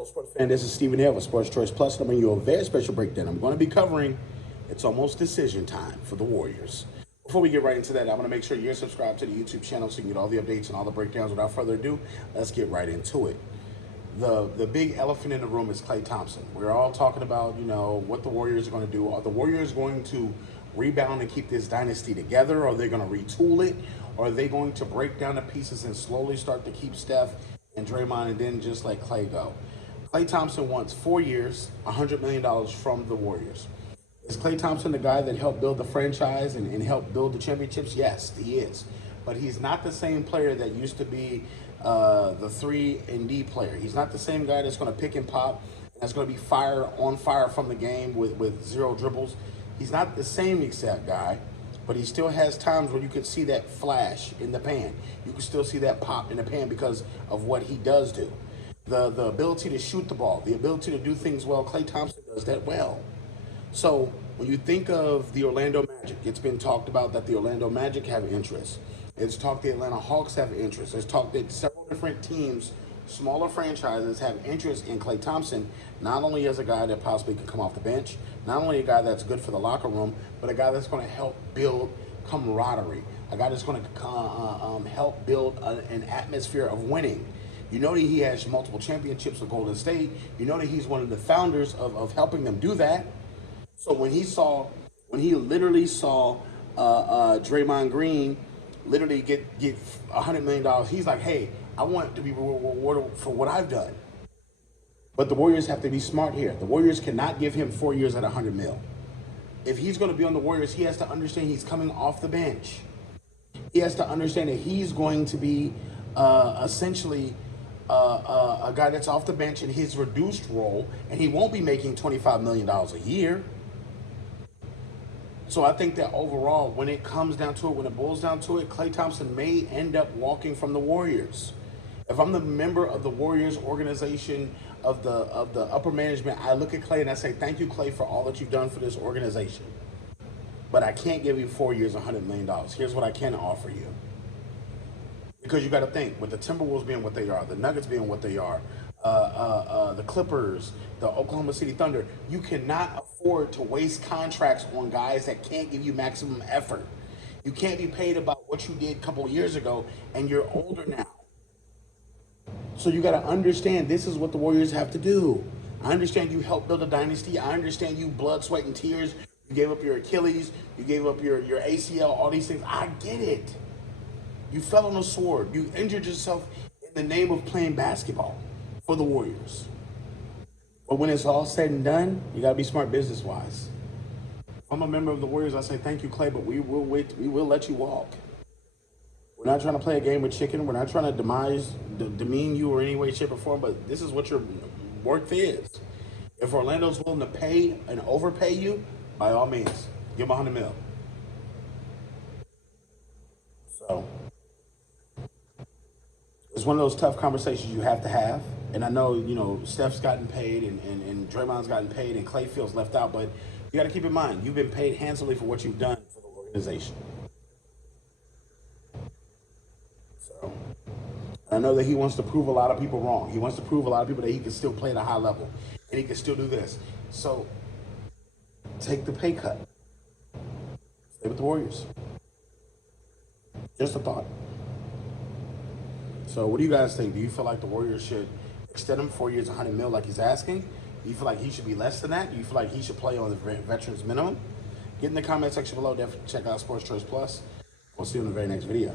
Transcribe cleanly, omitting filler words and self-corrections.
Hello, sports fan. This is Stephen Hill with Sports Choice Plus. I'm bringing you a very special breakdown. I'm going to be covering it's almost decision time for the Warriors. Before we get right into that, I want to make sure you're subscribed to the YouTube channel so you can get all the updates and all the breakdowns. Without further ado, let's get right into it. The big elephant in the room is Klay Thompson. We're all talking about, what the Warriors are going to do. Are the Warriors going to rebound and keep this dynasty together? Or are they going to retool it? Or are they going to break down the pieces and slowly start to keep Steph and Draymond and then just let Klay go? Klay Thompson wants 4 years, $100 million from the Warriors. Is Klay Thompson the guy that helped build the franchise and helped build the championships? Yes, he is. But he's not the same player that used to be the 3-and-D player. He's not the same guy that's going to pick and pop and that's going to be on fire from the game with zero dribbles. He's not the same exact guy, but he still has times where you can see that flash in the pan. You can still see that pop in the pan because of what he does do. The ability to shoot the ball, the ability to do things well, Klay Thompson does that well. So when you think of the Orlando Magic, it's been talked about that the Orlando Magic have interest. It's talked the Atlanta Hawks have interest. It's talked that several different teams, smaller franchises, have interest in Klay Thompson, not only as a guy that possibly can come off the bench, not only a guy that's good for the locker room, but a guy that's going to help build camaraderie, a guy that's going to help build an atmosphere of winning. You know that he has multiple championships with Golden State. You know that he's one of the founders of helping them do that. So when he literally saw Draymond Green literally get $100 million, he's like, hey, I want to be rewarded for what I've done. But the Warriors have to be smart here. The Warriors cannot give him 4 years at $100 million. If he's going to be on the Warriors, he has to understand he's coming off the bench. He has to understand that he's going to be essentially a guy that's off the bench in his reduced role, and he won't be making $25 million a year. So I think that overall, when it comes down to it, when it boils down to it, Klay Thompson may end up walking from the Warriors. If I'm the member of the Warriors organization, of the upper management, I look at Klay and I say, thank you, Klay, for all that you've done for this organization. But I can't give you 4 years, $100 million. Here's what I can offer you. Because you got to think, with the Timberwolves being what they are, the Nuggets being what they are, the Clippers, the Oklahoma City Thunder, you cannot afford to waste contracts on guys that can't give you maximum effort. You can't be paid about what you did a couple of years ago, and you're older now. So you got to understand this is what the Warriors have to do. I understand you helped build a dynasty. I understand you blood, sweat, and tears. You gave up your Achilles. You gave up your ACL, all these things. I get it. You fell on a sword. You injured yourself in the name of playing basketball for the Warriors. But when it's all said and done, you gotta be smart business-wise. If I'm a member of the Warriors, I say thank you, Klay, but we will let you walk. We're not trying to play a game with chicken. We're not trying to demean you or any way, shape, or form, but this is what your worth is. If Orlando's willing to pay and overpay you, by all means, give them $100 million. So it's one of those tough conversations you have to have. And I know, Steph's gotten paid and Draymond's gotten paid and Klay feels left out, but you got to keep in mind, you've been paid handsomely for what you've done for the organization. So I know that he wants to prove a lot of people wrong. He wants to prove a lot of people that he can still play at a high level and he can still do this. So take the pay cut. Stay with the Warriors. Just a thought. So what do you guys think? Do you feel like the Warriors should extend him 4 years, $100 million like he's asking? Do you feel like he should be less than that? Do you feel like he should play on the veterans minimum? Get in the comment section below. Definitely check out Sports Choice Plus. We'll see you in the very next video.